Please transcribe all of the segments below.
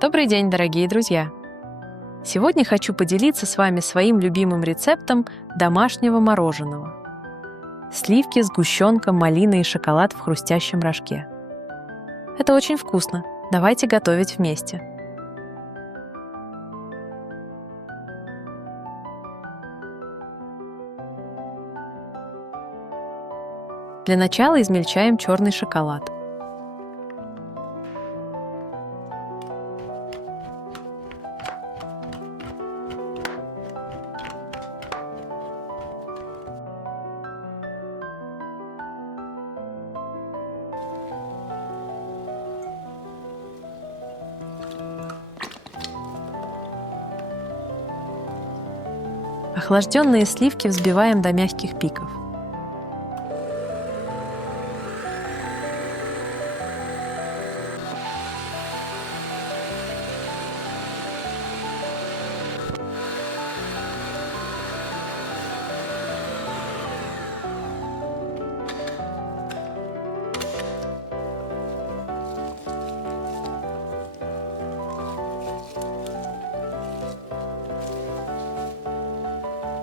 Добрый день, дорогие друзья! Сегодня хочу поделиться с вами своим любимым рецептом домашнего мороженого. Сливки, сгущенка, малина и шоколад в хрустящем рожке. Это очень вкусно. Давайте готовить вместе. Для начала измельчаем черный шоколад. Охлажденные сливки взбиваем до мягких пиков.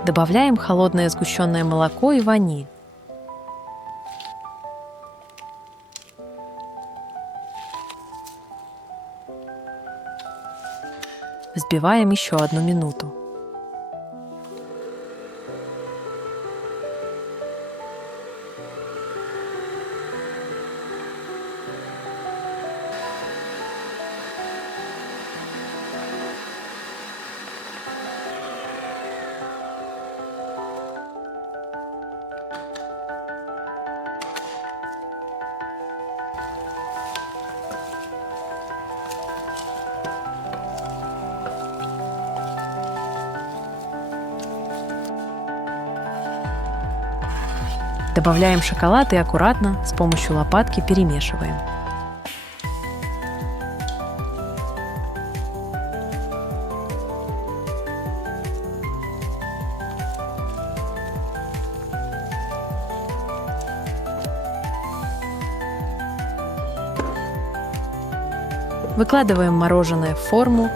Добавляем холодное сгущенное молоко и ваниль. Взбиваем еще 1 минуту. Добавляем шоколад и аккуратно с помощью лопатки перемешиваем. Выкладываем мороженое в форму.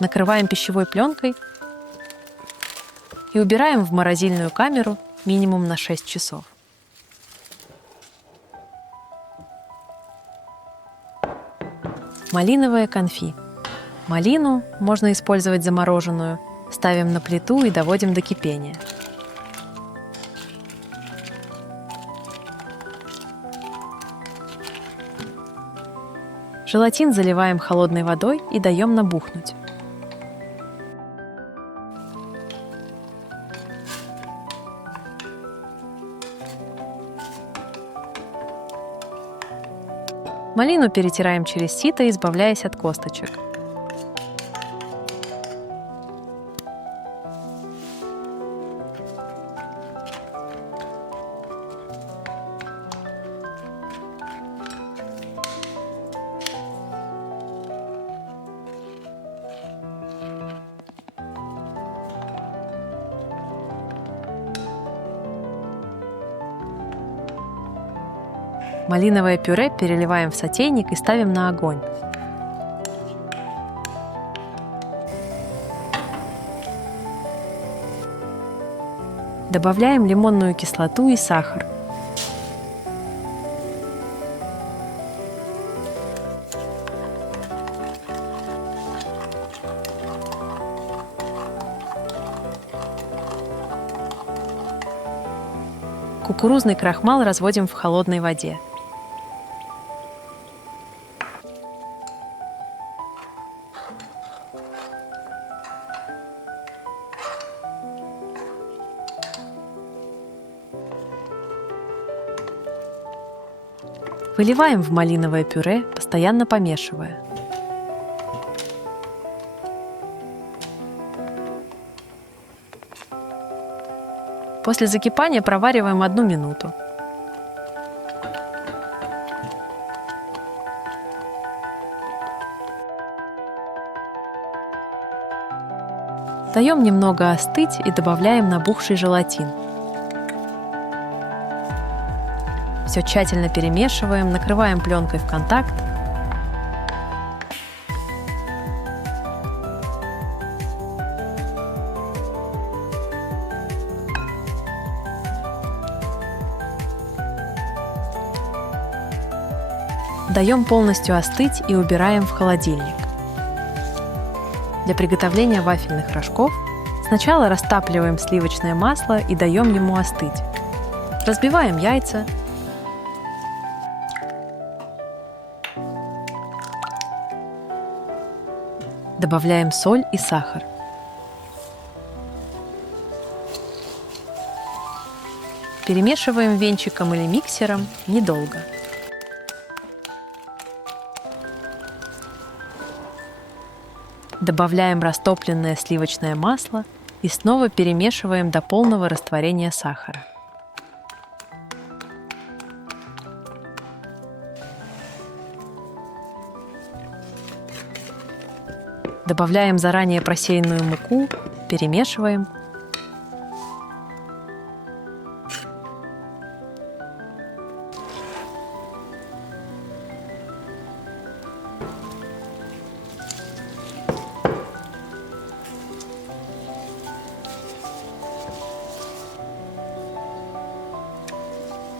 Накрываем пищевой пленкой и убираем в морозильную камеру минимум на 6 часов. Малиновое конфи. Малину можно использовать замороженную. Ставим на плиту и доводим до кипения. Желатин заливаем холодной водой и даем набухнуть. Малину перетираем через сито, избавляясь от косточек. Малиновое пюре переливаем в сотейник и ставим на огонь. Добавляем лимонную кислоту и сахар. Кукурузный крахмал разводим в холодной воде. Выливаем в малиновое пюре, постоянно помешивая. После закипания провариваем 1 минуту. Даем немного остыть и добавляем набухший желатин. Все тщательно перемешиваем, накрываем пленкой в контакт. Даем полностью остыть и убираем в холодильник. Для приготовления вафельных рожков сначала растапливаем сливочное масло и даем ему остыть. Разбиваем яйца. Добавляем соль и сахар. Перемешиваем венчиком или миксером недолго. Добавляем растопленное сливочное масло и снова перемешиваем до полного растворения сахара. Добавляем заранее просеянную муку, перемешиваем.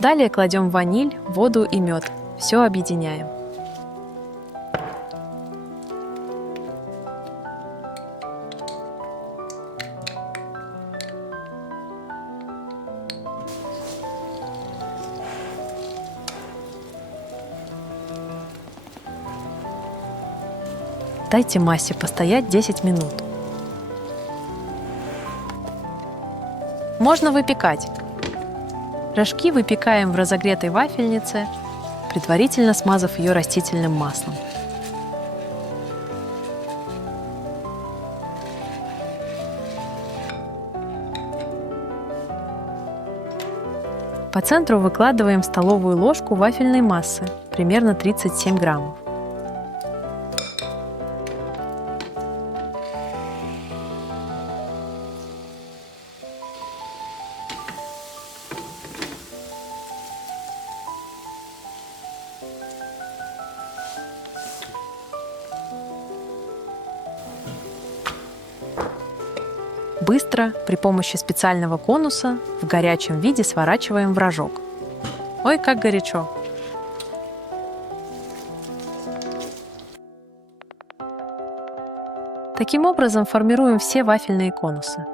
Далее кладем ваниль, воду и мед. Все объединяем. Дайте массе постоять 10 минут. Можно выпекать. Рожки выпекаем в разогретой вафельнице, предварительно смазав ее растительным маслом. По центру выкладываем столовую ложку вафельной массы, примерно 37 граммов. Быстро, при помощи специального конуса, в горячем виде сворачиваем в рожок. Ой, как горячо! Таким образом формируем все вафельные конусы.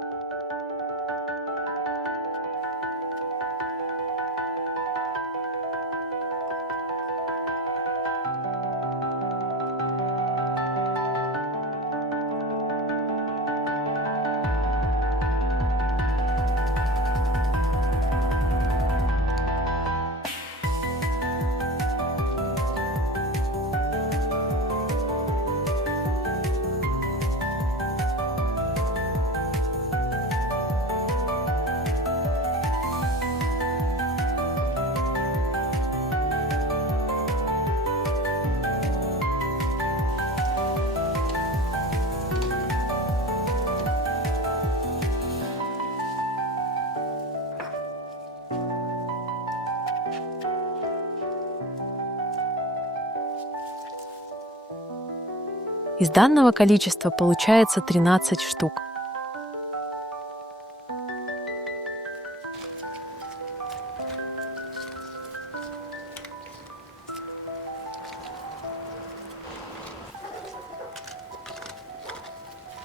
Из данного количества получается 13 штук.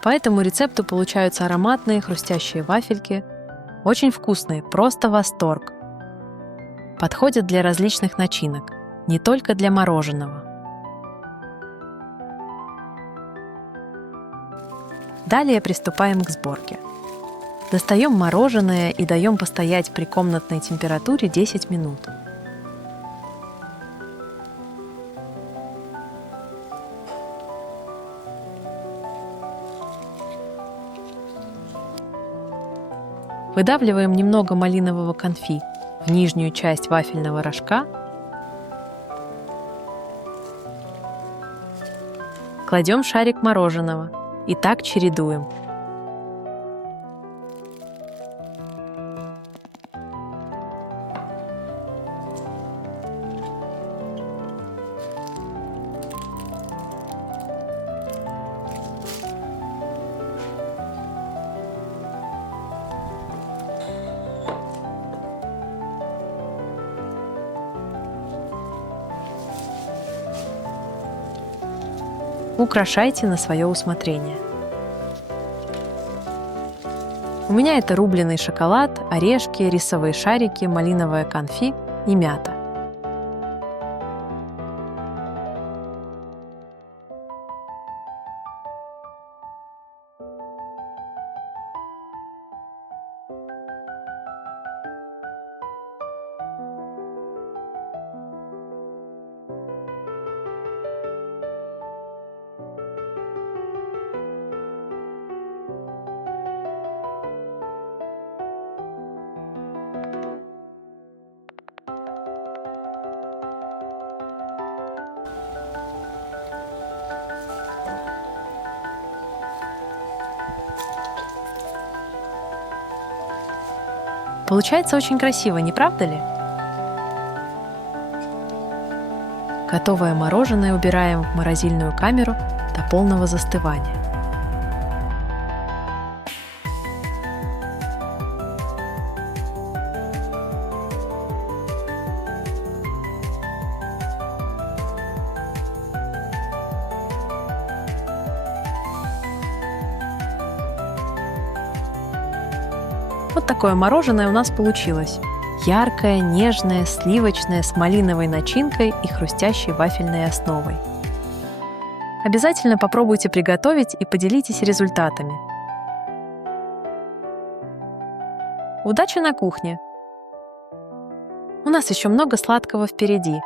По этому рецепту получаются ароматные хрустящие вафельки, очень вкусные, просто восторг. Подходят для различных начинок, не только для мороженого. Далее приступаем к сборке. Достаем мороженое и даем постоять при комнатной температуре 10 минут. Выдавливаем немного малинового конфи в нижнюю часть вафельного рожка. Кладем шарик мороженого и так чередуем. Украшайте на свое усмотрение. У меня это рубленый шоколад, орешки, рисовые шарики, малиновое конфи и мята. Получается очень красиво, не правда ли? Готовое мороженое убираем в морозильную камеру до полного застывания. Вот такое мороженое у нас получилось. Яркое, нежное, сливочное, с малиновой начинкой и хрустящей вафельной основой. Обязательно попробуйте приготовить и поделитесь результатами. Удачи на кухне! У нас еще много сладкого впереди.